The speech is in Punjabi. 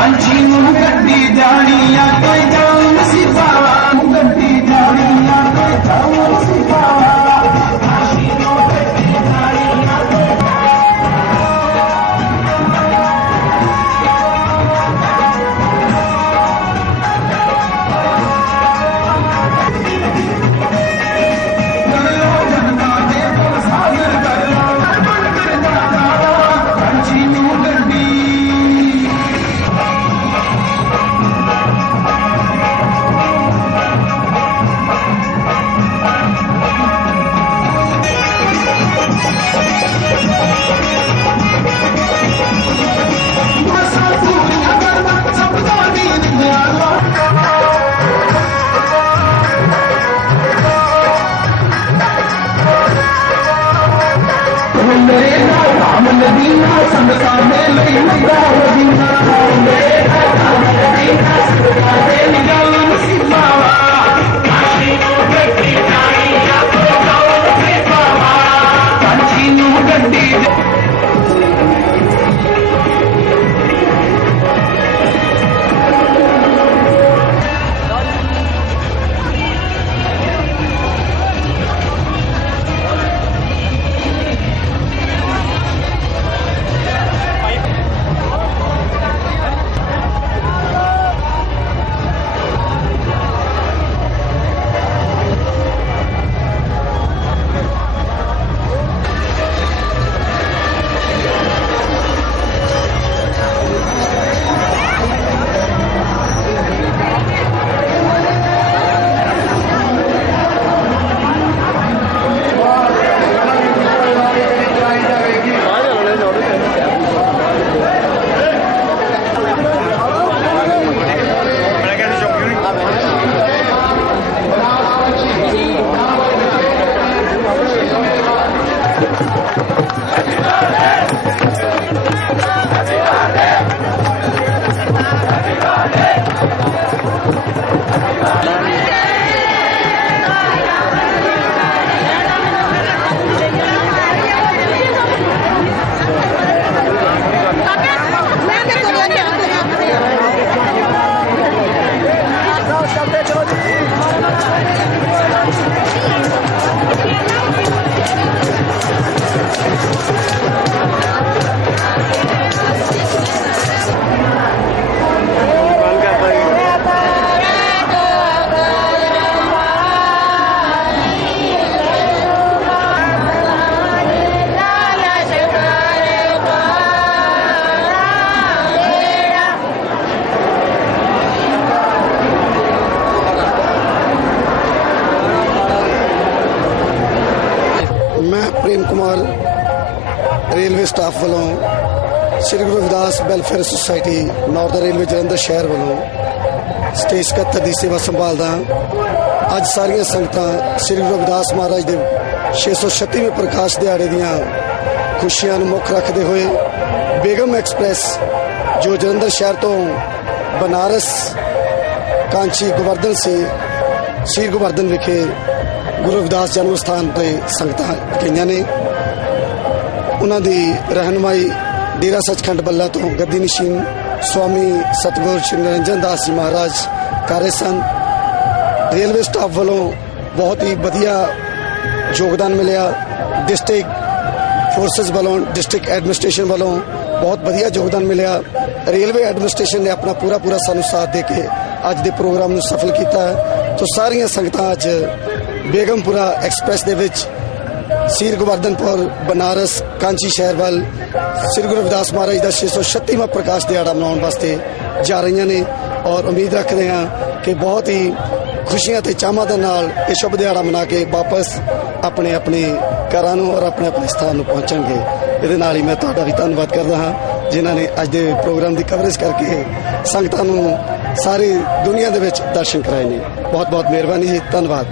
அஞ்சு முகட்டி தாடியா போய் தான் சிவா முகட்டி தாடியா Thank you. ਪ੍ਰੇਮ ਰੇਲਵੇ ਸਟਾਫ ਵੱਲੋਂ Shri Guru Ravidas welfare society north railway Jalandhar ਸ਼ਹਿਰ ਵੱਲੋਂ ਸਟੇਜ 71 ਦੀ ਸੇਵਾ ਸੰਭਾਲਦਾ ਅੱਜ ਸਾਰੀਆਂ ਸੰਗਤਾਂ ਸ੍ਰੀ ਗੁਰੂ ਰਵਿਦਾਸ ਮਹਾਰਾਜ ਦੇ 636ਵੇਂ ਪ੍ਰਕਾਸ਼ ਦਿਹਾੜੇ ਦੀਆਂ ਖੁਸ਼ੀਆਂ ਨੂੰ ਮੁੱਖ ਰੱਖਦੇ ਹੋਏ ਬੇਗਮ ਐਕਸਪ੍ਰੈਸ, ਜੋ ਜਲੰਧਰ ਸ਼ਹਿਰ ਤੋਂ ਬਨਾਰਸ, ਕਾਂਚੀ ਗੋਵਰਧਨ ਸੇ ਸ੍ਰੀ ਗੋਵਰਧਨ ਵਿਖੇ ਗੁਰੂ ਰਵਿਦਾਸ ਜਨਮ ਸਥਾਨ ਤੇ ਸੰਗਤਾਂ ਗਈਆਂ ਨੇ। ਉਹਨਾਂ ਦੀ ਰਹਿਨਮਾਈ ਡੇਰਾ ਸੱਚਖੰਡ ਬੱਲਾ ਤੋਂ ਗੱਦੀ ਨਸ਼ੀਨ ਸਵਾਮੀ ਸਤਗੁਰ ਸ਼੍ਰੀ ਨਿਰੰਜਨ ਦਾਸ ਜੀ ਮਹਾਰਾਜ ਕਰ ਰਹੇ ਸਨ। ਰੇਲਵੇ ਸਟਾਫ ਵੱਲੋਂ ਬਹੁਤ ਹੀ ਵਧੀਆ ਯੋਗਦਾਨ ਮਿਲਿਆ। ਡਿਸਟ੍ਰਿਕਟ ਫੋਰਸਸ ਵੱਲੋਂ, ਡਿਸਟ੍ਰਿਕਟ ਐਡਮਿਨਿਸਟ੍ਰੇਸ਼ਨ ਵੱਲੋਂ ਬਹੁਤ ਵਧੀਆ ਯੋਗਦਾਨ ਮਿਲਿਆ। ਰੇਲਵੇ ਐਡਮਿਨਿਸਟ੍ਰੇਸ਼ਨ ਨੇ ਆਪਣਾ ਪੂਰਾ ਪੂਰਾ ਸਾਨੂੰ ਸਾਥ ਦੇ ਕੇ ਅੱਜ ਦੇ ਪ੍ਰੋਗਰਾਮ ਨੂੰ ਸਫਲ ਕੀਤਾ ਹੈ। ਤੋ ਸਾਰੀਆਂ ਸੰਗਤਾਂ ਅੱਜ ਬੇਗਮਪੁਰਾ ਐਕਸਪ੍ਰੈਸ ਦੇ ਵਿੱਚ ਸੀਰ ਗੋਵਰਧਨਪੁਰ ਬਨਾਰਸ ਕਾਂਚੀ ਸ਼ਹਿਰ ਵੱਲ ਸ੍ਰੀ ਗੁਰੂ ਰਵਿਦਾਸ ਮਹਾਰਾਜ ਦਾ 636ਵਾਂ ਪ੍ਰਕਾਸ਼ ਦਿਹਾੜਾ ਮਨਾਉਣ ਵਾਸਤੇ ਜਾ ਰਹੀਆਂ ਨੇ ਔਰ ਉਮੀਦ ਰੱਖਦੇ ਹਾਂ ਕਿ ਬਹੁਤ ਹੀ ਖੁਸ਼ੀਆਂ ਤੇ ਚਾਵਾਂ ਦੇ ਨਾਲ ਇਹ ਸ਼ੁਭ ਦਿਹਾੜਾ ਮਨਾ ਕੇ ਵਾਪਸ ਆਪਣੇ ਆਪਣੇ ਘਰਾਂ ਨੂੰ ਔਰ ਆਪਣੇ ਆਪਣੇ ਸਥਾਨ ਨੂੰ ਪਹੁੰਚਣਗੇ। ਇਹਦੇ ਨਾਲ ਹੀ ਮੈਂ ਤੁਹਾਡਾ ਵੀ ਧੰਨਵਾਦ ਕਰਦਾ ਹਾਂ, ਜਿਨ੍ਹਾਂ ਨੇ ਅੱਜ ਦੇ ਪ੍ਰੋਗਰਾਮ ਦੀ ਕਵਰੇਜ ਕਰਕੇ ਸੰਗਤਾਂ ਨੂੰ ਸਾਰੀ ਦੁਨੀਆ ਦੇ ਵਿੱਚ ਦਰਸ਼ਨ ਕਰਾਏ ਨੇ। ਬਹੁਤ ਬਹੁਤ ਮਿਹਰਬਾਨੀ ਜੀ, ਧੰਨਵਾਦ।